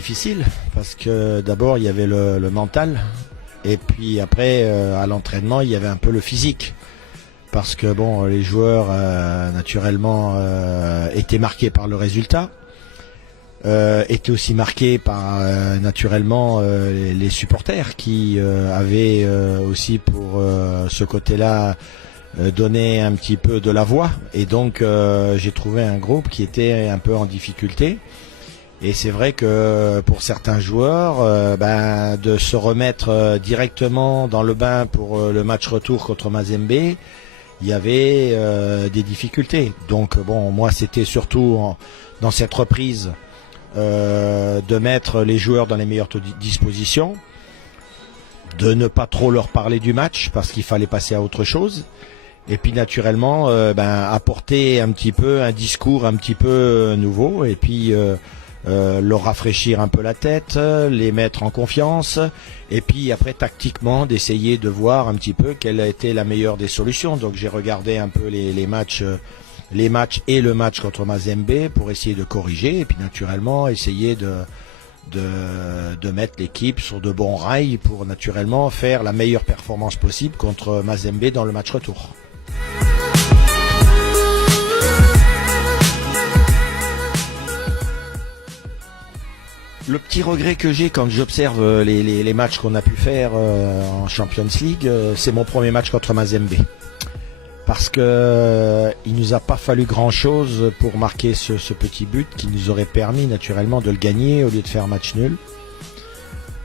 difficile parce que d'abord il y avait le mental et puis après à l'entraînement il y avait un peu le physique parce que bon les joueurs naturellement étaient marqués par le résultat, étaient aussi marqués par naturellement les supporters qui avaient aussi pour ce côté-là donné un petit peu de la voix et donc j'ai trouvé un groupe qui était un peu en difficulté. Et c'est vrai que pour certains joueurs, de se remettre directement dans le bain pour le match retour contre Mazembe, il y avait des difficultés. Donc bon, moi c'était surtout dans cette reprise de mettre les joueurs dans les meilleures dispositions, de ne pas trop leur parler du match parce qu'il fallait passer à autre chose. Et puis naturellement, apporter un petit peu un discours un petit peu nouveau et puis leur rafraîchir un peu la tête, les mettre en confiance et puis après tactiquement d'essayer de voir un petit peu quelle a été la meilleure des solutions. Donc j'ai regardé un peu les matchs et le match contre Mazembe pour essayer de corriger et puis naturellement essayer de mettre l'équipe sur de bons rails pour naturellement faire la meilleure performance possible contre Mazembe dans le match retour. Le petit regret que j'ai quand j'observe les matchs qu'on a pu faire en Champions League, c'est mon premier match contre Mazembe. Parce que il nous a pas fallu grand chose pour marquer ce petit but qui nous aurait permis naturellement de le gagner au lieu de faire match nul.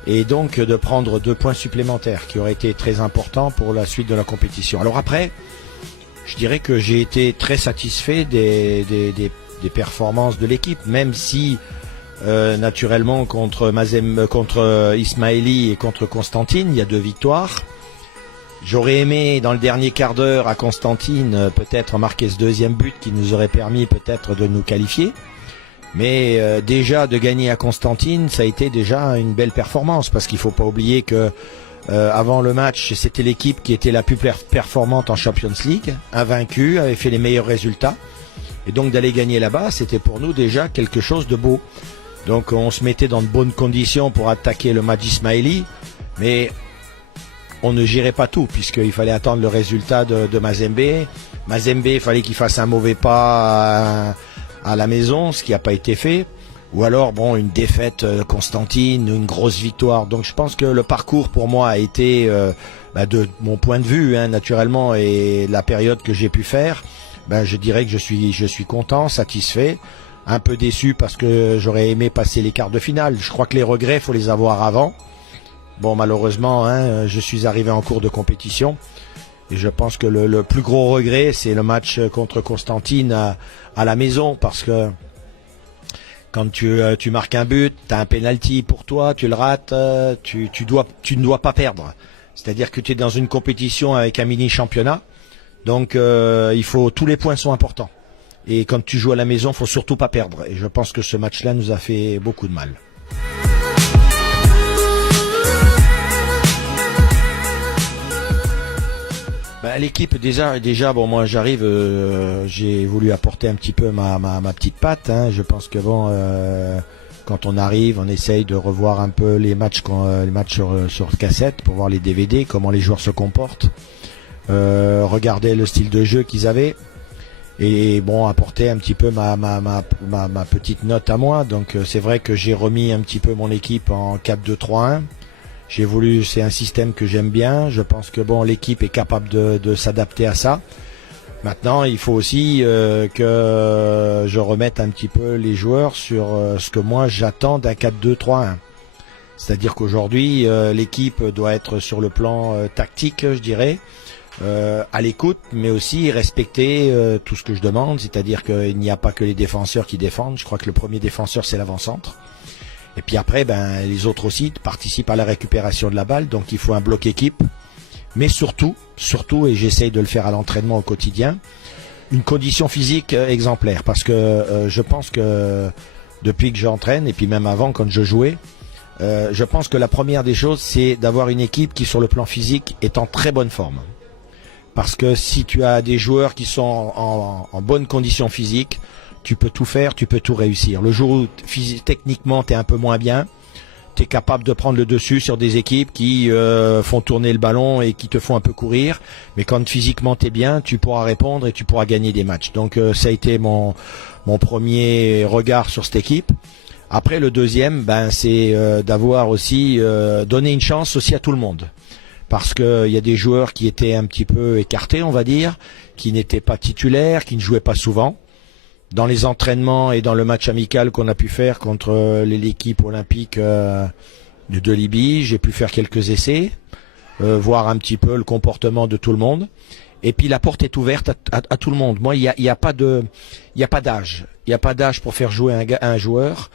Et donc de prendre 2 points supplémentaires qui auraient été très importants pour la suite de la compétition. Alors après, je dirais que j'ai été très satisfait des performances de l'équipe, même si naturellement contre Ismaili et contre Constantine, il y a 2 victoires. J'aurais aimé dans le dernier quart d'heure à Constantine peut-être marquer ce 2e but qui nous aurait permis peut-être de nous qualifier. Mais déjà de gagner à Constantine, ça a été déjà une belle performance parce qu'il faut pas oublier que avant le match, c'était l'équipe qui était la plus performante en Champions League, invaincue, avait fait les meilleurs résultats. Et donc d'aller gagner là-bas, c'était pour nous déjà quelque chose de beau. Donc on se mettait dans de bonnes conditions pour attaquer le match Ismaili, mais on ne gérait pas tout puisqu'il fallait attendre le résultat de Mazembe. Mazembe, il fallait qu'il fasse un mauvais pas à la maison, ce qui n'a pas été fait. Ou alors, bon, une défaite Constantine, une grosse victoire. Donc je pense que le parcours pour moi a été, de mon point de vue, naturellement, et la période que j'ai pu faire, je dirais que je suis content, satisfait. Un peu déçu parce que j'aurais aimé passer les quarts de finale. Je crois que les regrets, faut les avoir avant. Bon, malheureusement, je suis arrivé en cours de compétition. Et je pense que le plus gros regret, c'est le match contre Constantine à la maison. Parce que quand tu marques un but, tu as un penalty pour toi, tu le rates, tu ne dois pas perdre. C'est-à-dire que tu es dans une compétition avec un mini-championnat. Donc, tous les points sont importants. Et quand tu joues à la maison, faut surtout pas perdre. Et je pense que ce match-là nous a fait beaucoup de mal. L'équipe déjà, bon, moi j'arrive, j'ai voulu apporter un petit peu ma petite patte. Je pense que bon, quand on arrive, on essaye de revoir un peu les matchs sur cassette pour voir les DVD, comment les joueurs se comportent, regarder le style de jeu qu'ils avaient. Et bon, apporter un petit peu ma petite note à moi. Donc c'est vrai que j'ai remis un petit peu mon équipe en 4-2-3-1. C'est un système que j'aime bien. Je pense que bon, l'équipe est capable de s'adapter à ça. Maintenant, il faut aussi que je remette un petit peu les joueurs sur ce que moi j'attends d'un 4-2-3-1. C'est-à-dire qu'aujourd'hui, l'équipe doit être sur le plan tactique, je dirais. À l'écoute, mais aussi respecter tout ce que je demande, c'est-à-dire qu'il n'y a pas que les défenseurs qui défendent. Je crois que le premier défenseur c'est l'avant-centre. Et puis après, les autres aussi participent à la récupération de la balle. Donc il faut un bloc équipe, mais surtout, et j'essaye de le faire à l'entraînement au quotidien, une condition physique exemplaire. Parce que je pense que depuis que j'entraîne et puis même avant quand je jouais, je pense que la première des choses c'est d'avoir une équipe qui sur le plan physique est en très bonne forme. Parce que si tu as des joueurs qui sont en bonne condition physique, tu peux tout faire, tu peux tout réussir. Le jour où techniquement tu es un peu moins bien, tu es capable de prendre le dessus sur des équipes qui font tourner le ballon et qui te font un peu courir. Mais quand physiquement tu es bien, tu pourras répondre et tu pourras gagner des matchs. Donc ça a été mon premier regard sur cette équipe. Après le deuxième, c'est d'avoir aussi donné une chance aussi à tout le monde. Parce qu'il y a des joueurs qui étaient un petit peu écartés, on va dire, qui n'étaient pas titulaires, qui ne jouaient pas souvent. Dans les entraînements et dans le match amical qu'on a pu faire contre l'équipe olympique de Libye, j'ai pu faire quelques essais, voir un petit peu le comportement de tout le monde. Et puis la porte est ouverte à tout le monde. Moi, il y a pas d'âge. Il n'y a pas d'âge pour faire jouer un joueur.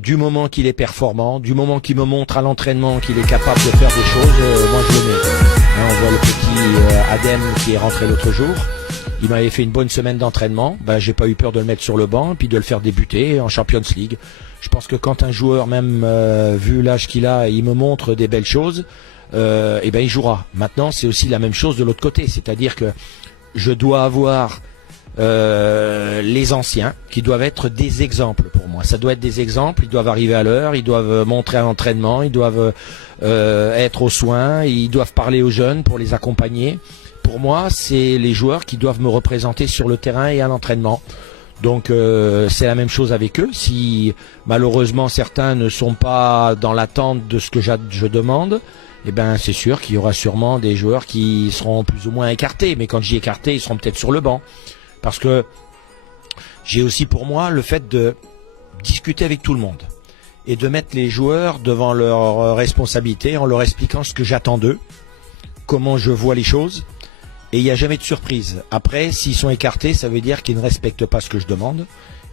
Du moment qu'il est performant, du moment qu'il me montre à l'entraînement qu'il est capable de faire des choses, moi je le mets. On voit le petit Adem qui est rentré l'autre jour. Il m'avait fait une bonne semaine d'entraînement. J'ai pas eu peur de le mettre sur le banc puis de le faire débuter en Champions League. Je pense que quand un joueur, même vu l'âge qu'il a, il me montre des belles choses, il jouera. Maintenant, c'est aussi la même chose de l'autre côté, c'est-à-dire que je dois avoir les anciens qui doivent être des exemples pour moi. Ça doit être des exemples, ils doivent arriver à l'heure, ils doivent montrer à l'entraînement, ils doivent être aux soins, ils doivent parler aux jeunes pour les accompagner. Pour moi, c'est les joueurs qui doivent me représenter sur le terrain et à l'entraînement. Donc c'est la même chose avec eux. Si malheureusement certains ne sont pas dans l'attente de ce que je demande, c'est sûr qu'il y aura sûrement des joueurs qui seront plus ou moins écartés. Mais quand je dis écartés, ils seront peut-être sur le banc. Parce que j'ai aussi pour moi le fait de discuter avec tout le monde et de mettre les joueurs devant leurs responsabilités en leur expliquant ce que j'attends d'eux, comment je vois les choses. Et il n'y a jamais de surprise. Après, s'ils sont écartés, ça veut dire qu'ils ne respectent pas ce que je demande.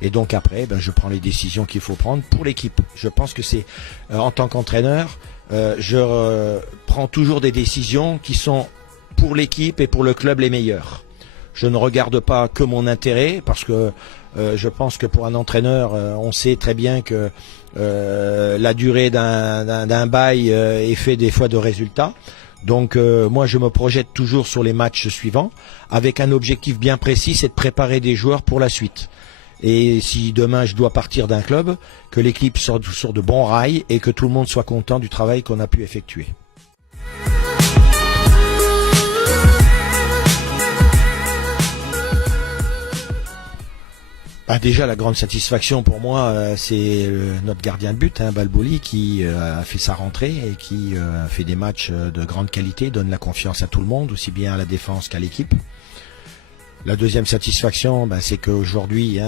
Et donc après, je prends les décisions qu'il faut prendre pour l'équipe. Je pense que c'est, en tant qu'entraîneur, je prends toujours des décisions qui sont pour l'équipe et pour le club les meilleures. Je ne regarde pas que mon intérêt, parce que je pense que pour un entraîneur, on sait très bien que la durée d'un bail est fait des fois de résultats. Donc moi je me projette toujours sur les matchs suivants avec un objectif bien précis, c'est de préparer des joueurs pour la suite. Et si demain je dois partir d'un club, que l'équipe sorte sur de bons rails et que tout le monde soit content du travail qu'on a pu effectuer. Déjà la grande satisfaction pour moi, c'est notre gardien de but, Balboli, qui a fait sa rentrée et qui fait des matchs de grande qualité, donne la confiance à tout le monde, aussi bien à la défense qu'à l'équipe. La deuxième satisfaction, c'est qu'aujourd'hui,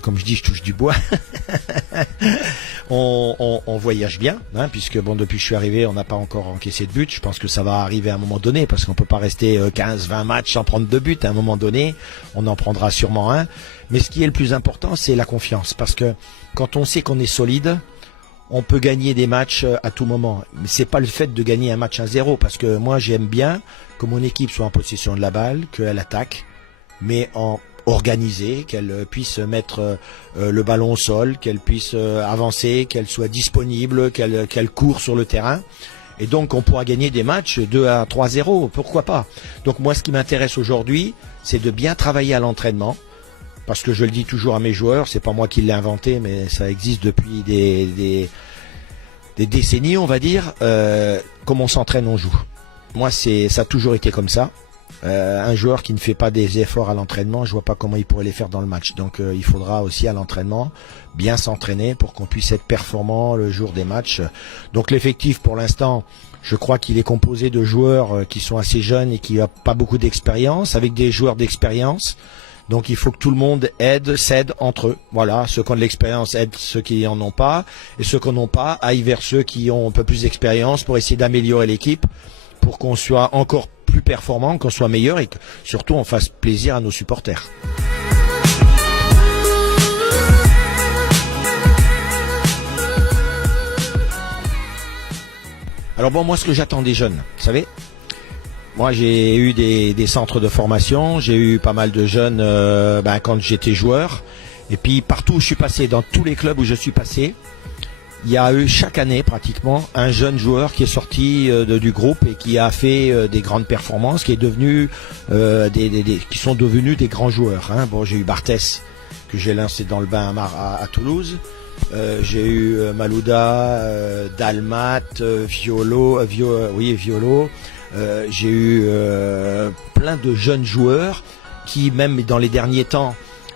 comme je dis, je touche du bois. on voyage bien, puisque depuis que je suis arrivé, on n'a pas encore encaissé de but. Je pense que ça va arriver à un moment donné, parce qu'on peut pas rester 15-20 matchs sans prendre de but. À un moment donné, on en prendra sûrement un. Mais ce qui est le plus important, c'est la confiance, parce que quand on sait qu'on est solide, on peut gagner des matchs à tout moment. Mais c'est pas le fait de gagner un match 1-0, parce que moi j'aime bien que mon équipe soit en possession de la balle, qu'elle attaque, mais en organisée, qu'elle puisse mettre le ballon au sol, qu'elle puisse avancer, qu'elle soit disponible, qu'elle court sur le terrain. Et donc on pourra gagner des matchs 2-3-0, pourquoi pas. Donc moi ce qui m'intéresse aujourd'hui, c'est de bien travailler à l'entraînement. Parce que je le dis toujours à mes joueurs, c'est pas moi qui l'ai inventé, mais ça existe depuis des décennies, on va dire. Comme on s'entraîne, on joue. Moi, ça a toujours été comme ça. Un joueur qui ne fait pas des efforts à l'entraînement, je vois pas comment il pourrait les faire dans le match. Donc il faudra aussi à l'entraînement bien s'entraîner pour qu'on puisse être performant le jour des matchs. Donc l'effectif pour l'instant, je crois qu'il est composé de joueurs qui sont assez jeunes et qui n'ont pas beaucoup d'expérience, avec des joueurs d'expérience. Donc il faut que tout le monde s'aide entre eux. Voilà, ceux qui ont de l'expérience aident ceux qui n'en ont pas, et ceux qui n'en ont pas aillent vers ceux qui ont un peu plus d'expérience pour essayer d'améliorer l'équipe, pour qu'on soit encore plus performant, qu'on soit meilleur et que surtout on fasse plaisir à nos supporters. Alors moi ce que j'attends des jeunes, vous savez, moi j'ai eu des centres de formation, j'ai eu pas mal de jeunes quand j'étais joueur, et puis partout où je suis passé, dans tous les clubs où je suis passé, il y a eu chaque année pratiquement un jeune joueur qui est sorti du groupe et qui a fait des grandes performances, qui est devenu qui sont devenus des grands joueurs. J'ai eu Barthès que j'ai lancé dans le bain à Toulouse. J'ai eu Malouda, Dalmat, Violo. J'ai eu plein de jeunes joueurs qui, même dans les derniers temps,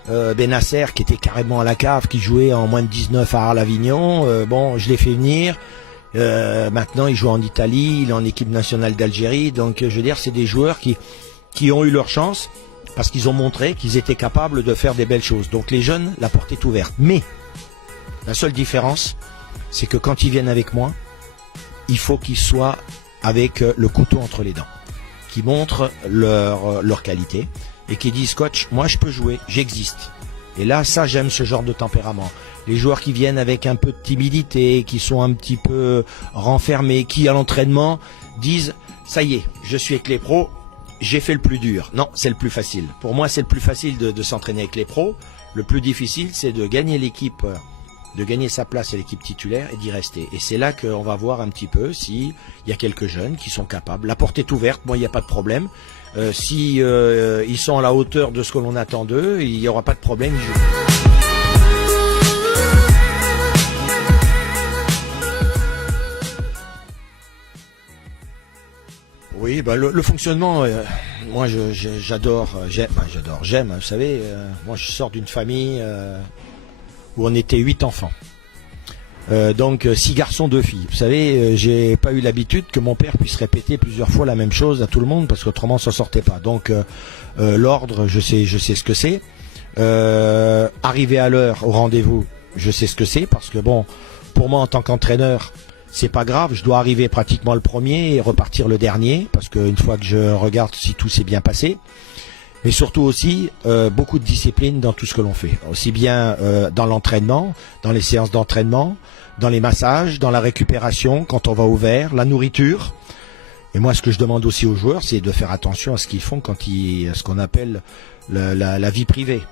Benasser qui était carrément à la cave, qui jouait en moins de 19 à Arles-Avignon, bon, je l'ai fait venir. Maintenant il joue en Italie, il est en équipe nationale d'Algérie, donc je veux dire c'est des joueurs qui ont eu leur chance parce qu'ils ont montré qu'ils étaient capables de faire des belles choses. Donc les jeunes, la porte est ouverte. Mais la seule différence, c'est que quand ils viennent avec moi, il faut qu'ils soient avec le couteau entre les dents, qui montrent leur qualité et qui disent coach, moi je peux jouer, j'existe. Et là, ça j'aime ce genre de tempérament. Les joueurs qui viennent avec un peu de timidité, qui sont un petit peu renfermés, qui à l'entraînement disent ça y est, je suis avec les pros, j'ai fait le plus dur. Non, c'est le plus facile. Pour moi, c'est le plus facile de s'entraîner avec les pros. Le plus difficile, c'est de gagner l'équipe, de gagner sa place à l'équipe titulaire et d'y rester. Et c'est là qu'on va voir un petit peu s'il y a quelques jeunes qui sont capables. La porte est ouverte, moi il n'y a pas de problème. Si ils sont à la hauteur de ce que l'on attend d'eux, il n'y aura pas de problème, ils jouent. Oui, bah le fonctionnement, moi j'aime, vous savez, moi je sors d'une famille où on était 8 enfants. Donc 6 garçons, 2 filles. Vous savez, j'ai pas eu l'habitude que mon père puisse répéter plusieurs fois la même chose à tout le monde parce qu'autrement ça sortait pas. Donc l'ordre, je sais ce que c'est. Arriver à l'heure au rendez-vous, je sais ce que c'est parce que bon, pour moi en tant qu'entraîneur, c'est pas grave, je dois arriver pratiquement le premier et repartir le dernier parce qu'une fois que je regarde si tout s'est bien passé. Mais surtout aussi beaucoup de discipline dans tout ce que l'on fait, aussi bien dans l'entraînement, dans les séances d'entraînement, dans les massages, dans la récupération, quand on va au vert, la nourriture. Et moi, ce que je demande aussi aux joueurs, c'est de faire attention à ce qu'ils font quand à ce qu'on appelle la vie privée.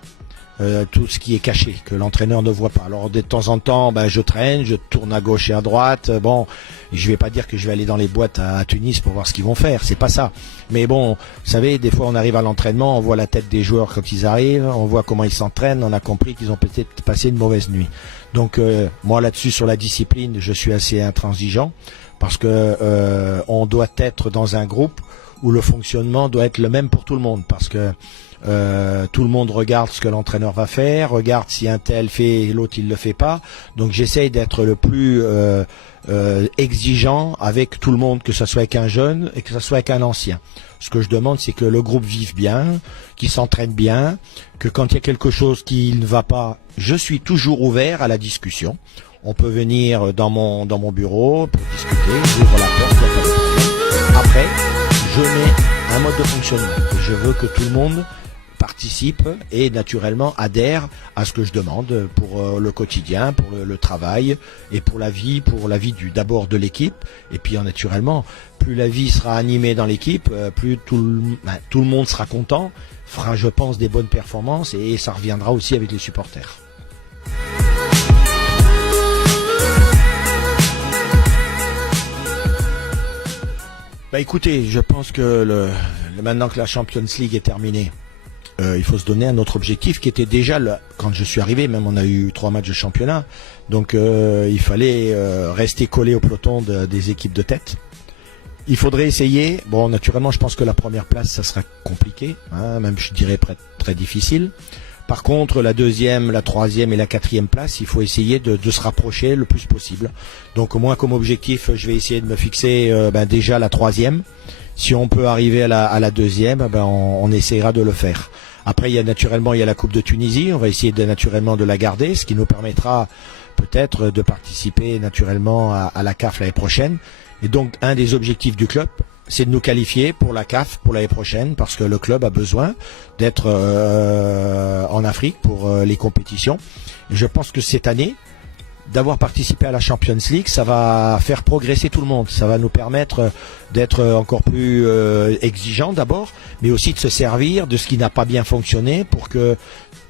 Tout ce qui est caché, que l'entraîneur ne voit pas. Alors de temps en temps, je traîne, je tourne à gauche et à droite. Bon, je vais pas dire que je vais aller dans les boîtes à Tunis pour voir ce qu'ils vont faire, c'est pas ça. Mais bon, vous savez, des fois on arrive à l'entraînement, on voit la tête des joueurs quand ils arrivent, on voit comment ils s'entraînent, on a compris qu'ils ont peut-être passé une mauvaise nuit. Donc moi là-dessus, sur la discipline, je suis assez intransigeant parce que on doit être dans un groupe où le fonctionnement doit être le même pour tout le monde, parce que tout le monde regarde ce que l'entraîneur va faire, regarde si un tel fait et l'autre il le fait pas. Donc j'essaye d'être le plus exigeant avec tout le monde, que ce soit avec un jeune et que ce soit avec un ancien. Ce que je demande, c'est que le groupe vive bien, qu'il s'entraîne bien, que quand il y a quelque chose qui ne va pas, je suis toujours ouvert à la discussion. On peut venir dans mon bureau pour discuter, j'ouvre la porte. Après, je mets un mode de fonctionnement. Je veux que tout le monde participe et naturellement adhère à ce que je demande pour le quotidien, pour le travail et pour la vie d'abord de l'équipe. Et puis naturellement, plus la vie sera animée dans l'équipe, plus tout le monde sera content, fera je pense des bonnes performances et ça reviendra aussi avec les supporters. Écoutez, je pense que maintenant que la Champions League est terminée, il faut se donner un autre objectif qui était déjà, quand je suis arrivé, même on a eu 3 matchs de championnat, donc il fallait rester collé au peloton des équipes de tête. Il faudrait essayer, bon naturellement je pense que la première place ça sera compliqué, hein, même je dirais très difficile. Par contre, la deuxième, la troisième et la quatrième place, il faut essayer de se rapprocher le plus possible. Donc moi, comme objectif, je vais essayer de me fixer déjà la troisième. Si on peut arriver à la deuxième, on essaiera de le faire. Après, il y a la Coupe de Tunisie. On va essayer naturellement de la garder, ce qui nous permettra peut-être de participer naturellement à la CAF l'année prochaine. Et donc, un des objectifs du club, c'est de nous qualifier pour la CAF pour l'année prochaine, parce que le club a besoin d'être en Afrique pour les compétitions. Et je pense que cette année, d'avoir participé à la Champions League, ça va faire progresser tout le monde. Ça va nous permettre d'être encore plus exigeants d'abord, mais aussi de se servir de ce qui n'a pas bien fonctionné pour que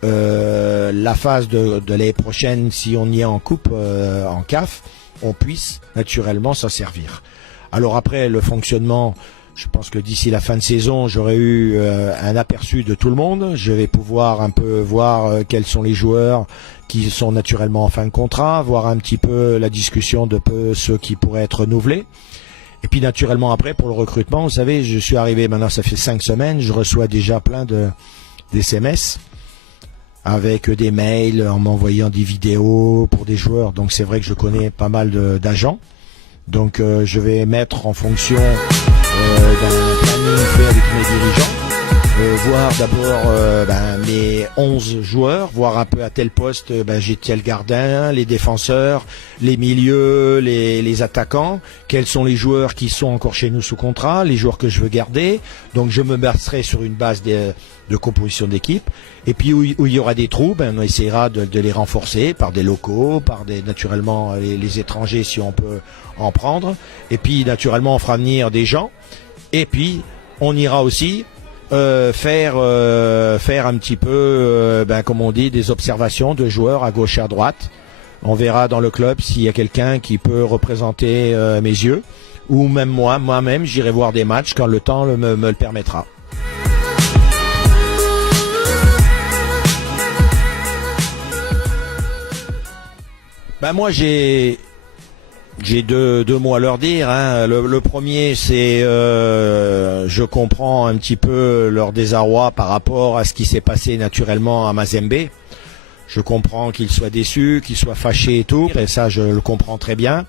la phase de l'année prochaine, si on y est en coupe, en CAF, on puisse naturellement s'en servir. Alors après, le fonctionnement, Je pense que d'ici la fin de saison, j'aurai eu un aperçu de tout le monde. Je vais pouvoir un peu voir quels sont les joueurs qui sont naturellement en fin de contrat, voir un petit peu la discussion de ceux qui pourraient être renouvelés. Et puis naturellement après, pour le recrutement, vous savez, je suis arrivé maintenant, ça fait 5 semaines, je reçois déjà plein d'SMS avec des mails en m'envoyant des vidéos pour des joueurs. Donc c'est vrai que je connais pas mal d'agents. Donc je vais mettre en fonction d'un planning fait avec mes dirigeants, voir d'abord mes 11 joueurs, voir un peu à tel poste j'ai tel gardien, les défenseurs, les milieux, les attaquants, quels sont les joueurs qui sont encore chez nous sous contrat, les joueurs que je veux garder. Donc je me baserai sur une base de composition d'équipe. Et puis où il y aura des trous, on essaiera de les renforcer par des locaux, par naturellement les étrangers si on peut en prendre. Et puis naturellement on fera venir des gens. Et puis on ira aussi faire un petit peu, comme on dit, des observations de joueurs à gauche et à droite. On verra dans le club s'il y a quelqu'un qui peut représenter mes yeux, ou même moi-même, j'irai voir des matchs quand le temps me le permettra. Moi j'ai deux mots à leur dire. Le premier, c'est je comprends un petit peu leur désarroi par rapport à ce qui s'est passé naturellement à Mazembe. Je comprends qu'ils soient déçus, qu'ils soient fâchés et tout, et ça je le comprends très bien.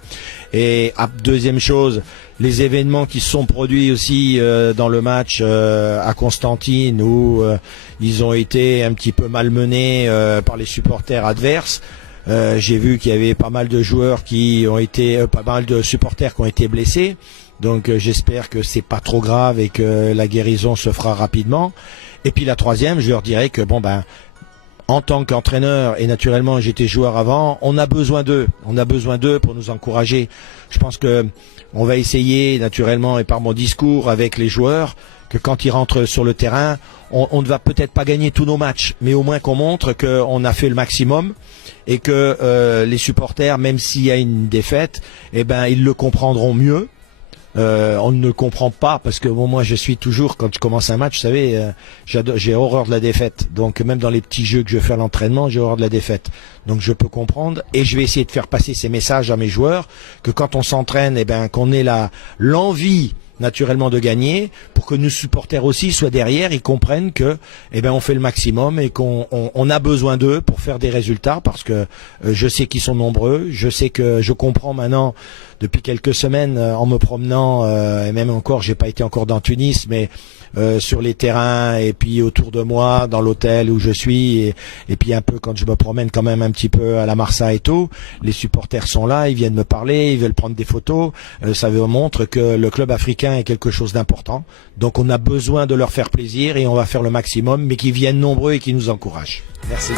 Et deuxième chose, les événements qui se sont produits aussi dans le match à Constantine où ils ont été un petit peu malmenés par les supporters adverses. J'ai vu qu'il y avait pas mal de joueurs qui ont été, pas mal de supporters qui ont été blessés. Donc j'espère que c'est pas trop grave et que la guérison se fera rapidement. Et puis la troisième, je leur dirais que en tant qu'entraîneur, et naturellement j'étais joueur avant, on a besoin d'eux. On a besoin d'eux pour nous encourager. Je pense que on va essayer naturellement et par mon discours avec les joueurs que quand ils rentrent sur le terrain, on ne va peut-être pas gagner tous nos matchs, mais au moins qu'on montre qu'on a fait le maximum et que les supporters, même s'il y a une défaite, ils le comprendront mieux. On ne le comprend pas parce que moi je suis toujours, quand je commence un match, vous savez, j'ai horreur de la défaite. Donc même dans les petits jeux que je fais à l'entraînement, j'ai horreur de la défaite. Donc je peux comprendre et je vais essayer de faire passer ces messages à mes joueurs que quand on s'entraîne, qu'on ait l'envie naturellement de gagner, pour que nos supporters aussi soient derrière, ils comprennent que on fait le maximum et qu'on a besoin d'eux pour faire des résultats, parce que je sais qu'ils sont nombreux, je sais que je comprends maintenant depuis quelques semaines en me promenant et même encore, j'ai pas été encore dans Tunis, mais sur les terrains et puis autour de moi dans l'hôtel où je suis et puis un peu quand je me promène quand même un petit peu à la Marsa et tout, les supporters sont là, ils viennent me parler, ils veulent prendre des photos, ça montre que le club africain est quelque chose d'important, donc on a besoin de leur faire plaisir et on va faire le maximum, mais qu'ils viennent nombreux et qu'ils nous encouragent. Merci.